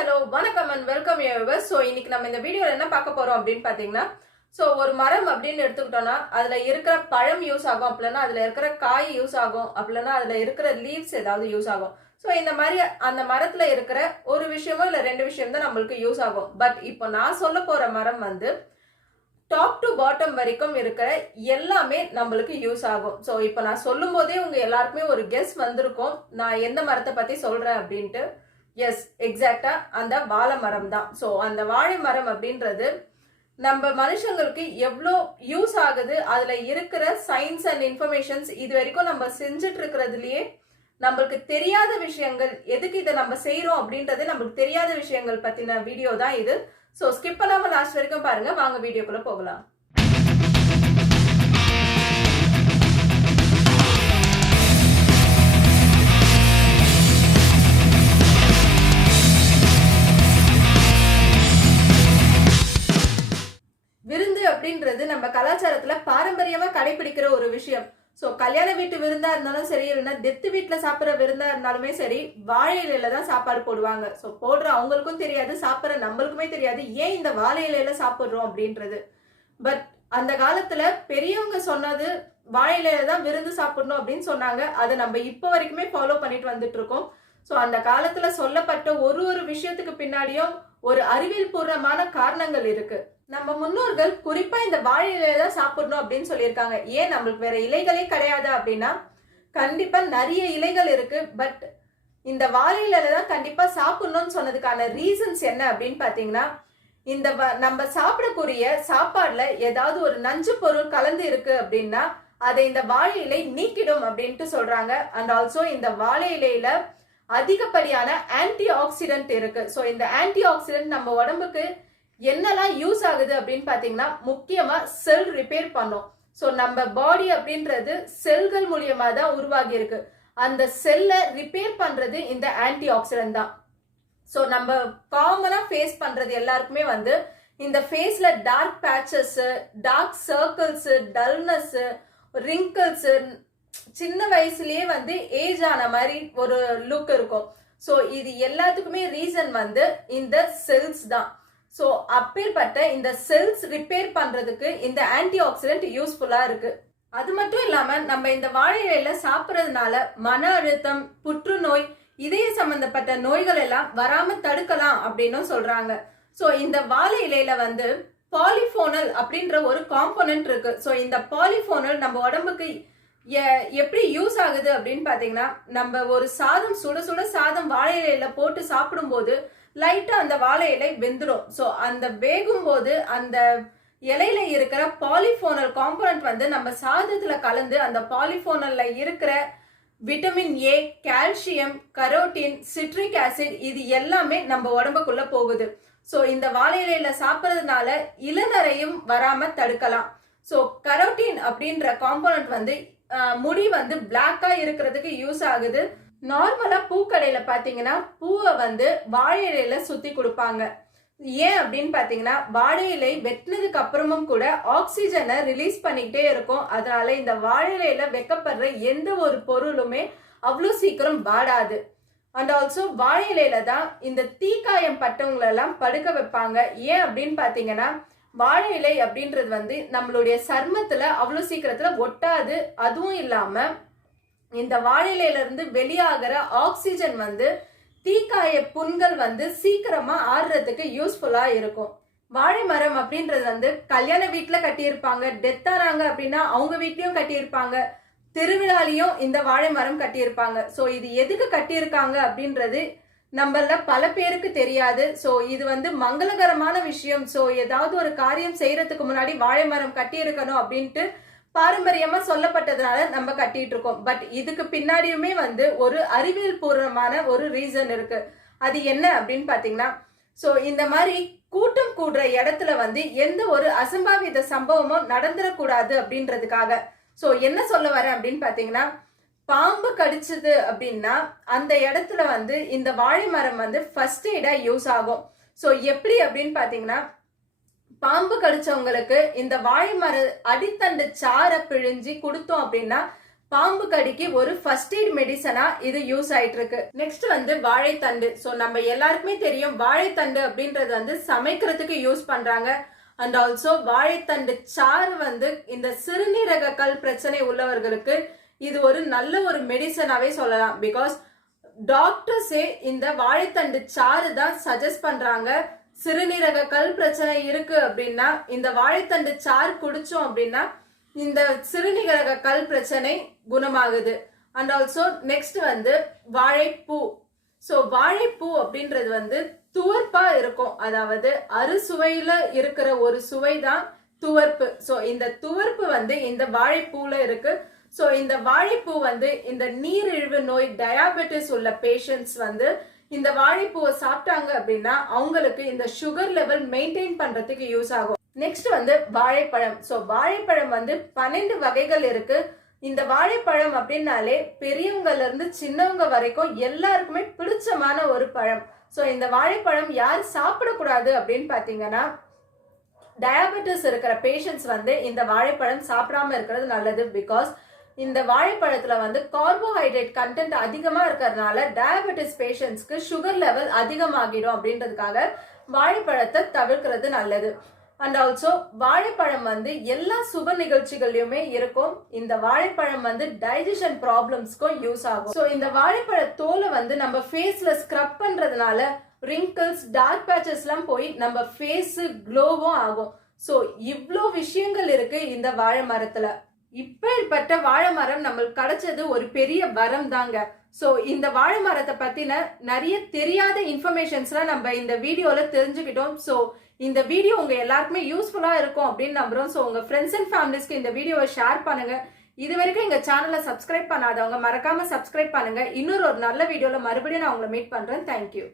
Hello வணக்கம் and welcome viewers. So இன்னைக்கு நம்ம இந்த வீடியோவில் என்ன பார்க்க போறோம் அப்படின்னு பார்த்தீங்கன்னா, ஸோ ஒரு மரம் அப்படின்னு எடுத்துக்கிட்டோம்னா அதுல இருக்கிற பழம் யூஸ் ஆகும், அப்படின்னா அதுல இருக்கிற காய் யூஸ் ஆகும், அப்படின்னா அதுல இருக்கிற லீவ்ஸ் ஏதாவது யூஸ் ஆகும். ஸோ இந்த மாதிரி அந்த மரத்துல இருக்கிற ஒரு விஷயமோ இல்லை ரெண்டு விஷயம் தான் நம்மளுக்கு யூஸ் ஆகும். பட் இப்போ நான் சொல்ல போற மரம் வந்து டாப் டு பாட்டம் வரைக்கும் இருக்கிற எல்லாமே நம்மளுக்கு யூஸ் ஆகும். ஸோ இப்போ நான் சொல்லும் போதே உங்க எல்லாருக்குமே ஒரு கெஸ் வந்திருக்கும் நான் எந்த மரத்தை பத்தி சொல்றேன் அப்படின்ட்டு. எஸ், எக்ஸாக்டா அந்த வாழை மரம் தான். ஸோ அந்த வாழை மரம் அப்படின்றது நம்ம மனுஷங்களுக்கு எவ்வளோ யூஸ் ஆகுது, அதுல இருக்கிற சயின்ஸ் அண்ட் இன்ஃபர்மேஷன்ஸ் இது வரைக்கும் நம்ம செஞ்சுட்டு இருக்கிறதுலயே நம்மளுக்கு தெரியாத விஷயங்கள், எதுக்கு இதை நம்ம செய்யறோம் அப்படின்றது நம்மளுக்கு தெரியாத விஷயங்கள் பத்தின வீடியோ தான் இது. ஸோ ஸ்கிப் பண்ணாம லாஸ்ட் வரைக்கும் பாருங்க. வாங்க வீடியோக்குள்ள போகலாம். விருந்து அப்படின்றது நம்ம கலாச்சாரத்துல பாரம்பரியமா கடைபிடிக்கிற ஒரு விஷயம். சோ கல்யாண வீட்டு விருந்தா இருந்தாலும் சரி, இல்லைன்னா டெத்து வீட்டுல சாப்பிட்ற விருந்தா இருந்தாலுமே சரி, வாழை இலையில தான் சாப்பாடு போடுவாங்க. சோ போடுற அவங்களுக்கும் தெரியாது, சாப்பிட்ற நம்மளுக்குமே தெரியாது ஏன் இந்த வாழை இலையில சாப்பிடுறோம் அப்படின்றது. பட் அந்த காலத்துல பெரியவங்க சொன்னது வாழை இலையில தான் விருந்து சாப்பிடணும் அப்படின்னு சொன்னாங்க. அதை நம்ம இப்போ வரைக்குமே ஃபாலோ பண்ணிட்டு வந்துட்டு இருக்கோம். ஸோ அந்த காலத்துல சொல்லப்பட்ட ஒரு ஒரு விஷயத்துக்கு பின்னாடியும் ஒரு அறிவியல் பூர்வமான காரணங்கள் இருக்கு. நம்ம முன்னோர்கள் குறிப்பா இந்த வாழை இலையில தான் சாப்பிடணும் அப்படின்னு சொல்லியிருக்காங்க. ஏன் நம்மளுக்கு வேற இலைகளே கிடையாது அப்படின்னா, கண்டிப்பா நிறைய இலைகள் இருக்கு. பட் இந்த வாழை இலையில தான் கண்டிப்பா சாப்பிடணும்னு சொன்னதுக்கான ரீசன்ஸ் என்ன அப்படின்னு பாத்தீங்கன்னா, இந்த நம்ம சாப்பிடக்கூடிய சாப்பாடுல ஏதாவது ஒரு நஞ்சு பொருள் கலந்து இருக்கு அப்படின்னா அதை இந்த வாழை இலை நீக்கிடும் அப்படின்ட்டு சொல்றாங்க. அண்ட் ஆல்சோ இந்த வாழை இலையில அதிகப்படியான ஆன்டி ஆக்சிடென்ட் இருக்கு. ஸோ இந்த ஆன்டி ஆக்சிடென்ட் நம்ம உடம்புக்கு என்னெல்லாம் யூஸ் ஆகுது அப்படின்னு பாத்தீங்கன்னா, முக்கியமா செல் ரிப்பேர் பண்ணும். ஸோ நம்ம பாடி அப்படின்றது செல்கள் மூலியமா தான் உருவாகி இருக்கு. அந்த செல்லை ரிப்பேர் பண்றது இந்த ஆன்டி ஆக்சிடென்ட் தான். ஸோ நம்ம காமனா ஃபேஸ் பண்றது எல்லாருக்குமே வந்து இந்த ஃபேஸ்ல dark patches, dark circles, dullness, wrinkles, சின்ன வயசுலயே வந்து ஏஜ் ஆன மாதிரி ஒரு லுக் இருக்கும். ஸோ இது எல்லாத்துக்குமே ரீசன் வந்து இந்த செல்ஸ் தான். ஸோ அப்பேற்பட்ட இந்த செல்ஸ் ரிப்பேர் பண்றதுக்கு இந்த ஆன்டி ஆக்சிடென்ட் யூஸ்ஃபுல்லா இருக்கு. அது மட்டும் இல்லாம நம்ம இந்த வாழை இலையில சாப்பிட்றதுனால மன அழுத்தம், புற்றுநோய், இதய சம்பந்தப்பட்ட நோய்கள் எல்லாம் வராம தடுக்கலாம் அப்படின்னு சொல்றாங்க. ஸோ இந்த வாழை இலையில வந்து பாலிஃபோனல் அப்படின்ற ஒரு காம்போனன்ட் இருக்கு. ஸோ இந்த பாலிஃபோனல் நம்ம உடம்புக்கு எப்படி யூஸ் ஆகுது அப்படின்னு பாத்தீங்கன்னா, நம்ம ஒரு சாதம் சுட சுட சாதம் வாழை இலையில போட்டு சாப்பிடும் போது லைட்டா அந்த வாழை இலை வெந்துடும். ஸோ அந்த வேகும் போது அந்த இலையில இருக்கிற பாலிஃபோனல் காம்போனன்ட் வந்து நம்ம சாதத்துல கலந்து அந்த பாலிஃபோனல்ல இருக்கிற vitamin A, calcium, carotene, citric acid இது எல்லாமே நம்ம உடம்புக்குள்ள போகுது. ஸோ இந்த வாழை இலையில சாப்பிட்றதுனால இளநரையும் வராம தடுக்கலாம். ஸோ கரோட்டின் அப்படின்ற காம்போனன்ட் வந்து முடி வந்து பிளாக்கா இருக்கிறதுக்கு யூஸ் ஆகுது. நார்மலா பூக்கடையில பாத்தீங்கன்னா பூவை வந்து வாழை இலையில சுத்தி கொடுப்பாங்க. ஏன் அப்படின்னு பாத்தீங்கன்னா, வாழை இலை வெட்டினதுக்கு அப்புறமும் கூட ஆக்சிஜனை ரிலீஸ் பண்ணிக்கிட்டே இருக்கும். அதனால இந்த வாழை இலையில வைக்கப்படுற எந்த ஒரு பொருளுமே அவ்வளோ சீக்கிரம் வாடாது. அண்ட் ஆல்சோ வாழை இலையில தான் இந்த தீக்காயம் பட்டவங்களெல்லாம் படுக்க வைப்பாங்க. ஏன் அப்படின்னு பாத்தீங்கன்னா, வாழை இலை அப்படின்றது வந்து நம்மளுடைய சர்மத்துல அவ்வளவு சீக்கிரத்துல ஒட்டாது. அதுவும் இல்லாம இந்த வாழை இலையில இருந்து வெளியாகிற ஆக்சிஜன் வந்து தீக்காய புண்கள் வந்து சீக்கிரமா ஆறுறதுக்கு யூஸ்ஃபுல்லா இருக்கும். வாழை மரம் அப்படின்றது வந்து கல்யாண வீட்டுல கட்டியிருப்பாங்க, டெத் ஆனாங்க அப்படின்னா அவங்க வீட்லயும் கட்டியிருப்பாங்க, திருவிழாலையும் இந்த வாழை மரம் கட்டியிருப்பாங்க. ஸோ இது எதுக்கு கட்டியிருக்காங்க அப்படின்றது நம்மள பல பேருக்கு தெரியாது. ஸோ இது வந்து மங்களகரமான விஷயம். ஸோ ஏதாவது ஒரு காரியம் செய்யறதுக்கு முன்னாடி வாழை மரம் கட்டி இருக்கணும் அப்படின்ட்டு பாரம்பரியமா சொல்லப்பட்டதுனால நம்ம கட்டிட்டு இருக்கோம். பட் இதுக்கு பின்னாடியுமே வந்து ஒரு அறிவியல் பூர்வமான ஒரு ரீசன் இருக்கு. அது என்ன அப்படின்னு பாத்தீங்கன்னா, ஸோ இந்த மாதிரி கூட்டம் கூடுற இடத்துல வந்து எந்த ஒரு அசம்பாவித சம்பவமும் நடந்துடக்கூடாது அப்படின்றதுக்காக. ஸோ என்ன சொல்ல வரேன் அப்படின்னு பாத்தீங்கன்னா, பாம்பு கடிச்சது அப்படின்னா அந்த இடத்துல வந்து இந்த வாழை மரம் வந்து ஃபர்ஸ்ட் எய்டா யூஸ் ஆகும். ஸோ எப்படி அப்படின்னு பாத்தீங்கன்னா, பாம்பு கடிச்சவங்களுக்கு இந்த வாழை மர அடித்தண்டு சாரை பிழிஞ்சி கொடுத்தோம் அப்படின்னா பாம்பு கடிக்கு ஒரு ஃபர்ஸ்ட் எய்ட் மெடிசனா இது யூஸ் ஆயிட்டு இருக்கு. நெக்ஸ்ட் வந்து வாழைத்தண்டு. சோ நம்ம எல்லாருக்குமே தெரியும் வாழைத்தண்டு அப்படின்றது வந்து சமைக்கிறதுக்கு யூஸ் பண்றாங்க. அண்ட் ஆல்சோ வாழைத்தண்டு சாறு வந்து இந்த சிறுநீரக கல் பிரச்சனை உள்ளவர்களுக்கு இது ஒரு நல்ல ஒரு மெடிசனாவே சொல்லலாம். பிகாஸ் டாக்டர்ஸே இந்த வாழைத்தண்டு சாறு தான் சஜஸ்ட் பண்றாங்க. சிறுநீரக கல் பிரச்சனை இருக்கு அப்படின்னா இந்த வாழைத்தண்டு சாறு குடிச்சோம் அப்படின்னா இந்த சிறுநீரக கல் பிரச்சனை குணமாகுது. அண்ட் ஆல்சோ நெக்ஸ்ட் வந்து வாழைப்பூ. சோ வாழைப்பூ அப்படின்றது வந்து துவர்ப்பா இருக்கும். அதாவது அறுசுவையில இருக்கிற ஒரு சுவை தான் துவர்ப்பு. சோ இந்த துவர்ப்பு வந்து இந்த வாழைப்பூல இருக்கு. சோ இந்த வாழைப்பூ வந்து இந்த நீரிழிவு நோய் டயாபெட்டிஸ் உள்ள பேஷண்ட்ஸ் வந்து இந்த வாழைப்பூவை சாப்பிட்டாங்க அப்படின்னா அவங்களுக்கு இந்த சுகர் லெவல் மெயின்டைன் பண்றதுக்கு யூஸ் ஆகும். நெக்ஸ்ட் வந்து வாழைப்பழம். சோ வாழைப்பழம் வந்து 12 வகைகள் இருக்கு. இந்த வாழைப்பழம் அப்படின்னாலே பெரியவங்கல இருந்து சின்னவங்க வரைக்கும் எல்லாருக்குமே பிடிச்சமான ஒரு பழம். சோ இந்த வாழைப்பழம் யார் சாப்பிடக்கூடாது அப்படின்னு பாத்தீங்கன்னா டயாபெட்டிஸ் இருக்கிற பேஷண்ட்ஸ் வந்து இந்த வாழைப்பழம் சாப்பிடாம இருக்கிறது நல்லது. பிகாஸ் இந்த வாழைப்பழத்துல வந்து கார்போஹைட்ரேட் கண்டென்ட் அதிகமா இருக்கிறதுனால டயாபெட்டிஸ் பேஷண்ட்ஸ்க்கு சுகர் லெவல் அதிகமாகிடும் அப்படின்றதுக்காக வாழைப்பழத்தை தவிர்க்கிறது நல்லது. அண்ட் ஆல்சோ வாழைப்பழம் வந்து எல்லா சுப நிகழ்ச்சிகள்லயுமே இருக்கும். இந்த வாழைப்பழம் வந்து டைஜஷன் ப்ராப்ளம்ஸ்க்கும் யூஸ் ஆகும். ஸோ இந்த வாழைப்பழ தோலை வந்து நம்ம ஃபேஸ்ல ஸ்க்ரப் பண்றதுனால ரிங்கிள்ஸ் டார்க் பேச்சஸ் எல்லாம் போய் நம்ம ஃபேஸ் க்ளோவும் ஆகும். ஸோ இவ்வளோ விஷயங்கள் இருக்கு இந்த வாழை மரத்துல. இப்பேற்பட்ட வாழை மரம் நம்மளுக்கு கிடைச்சது ஒரு பெரிய வரம் தாங்க. சோ இந்த வாழை மரத்தை பத்தின நிறைய தெரியாத இன்ஃபர்மேஷன்ஸ்லாம் நம்ம இந்த வீடியோல தெரிஞ்சுக்கிட்டோம். சோ இந்த வீடியோ உங்க எல்லாருக்குமே யூஸ்ஃபுல்லா இருக்கும் அப்படின்னு நம்புறோம். சோ உங்க ஃப்ரெண்ட்ஸ் அண்ட் ஃபேமிலிஸ்க்கு இந்த வீடியோவை ஷேர் பண்ணுங்க. இது வரைக்கும் எங்க சேனலை சப்ஸ்கிரைப் பண்ணாதவங்க மறக்காம சப்ஸ்கிரைப் பண்ணுங்க. இன்னொரு ஒரு நல்ல வீடியோல மறுபடியும் நான் உங்களை மீட் பண்றேன். தேங்க்யூ.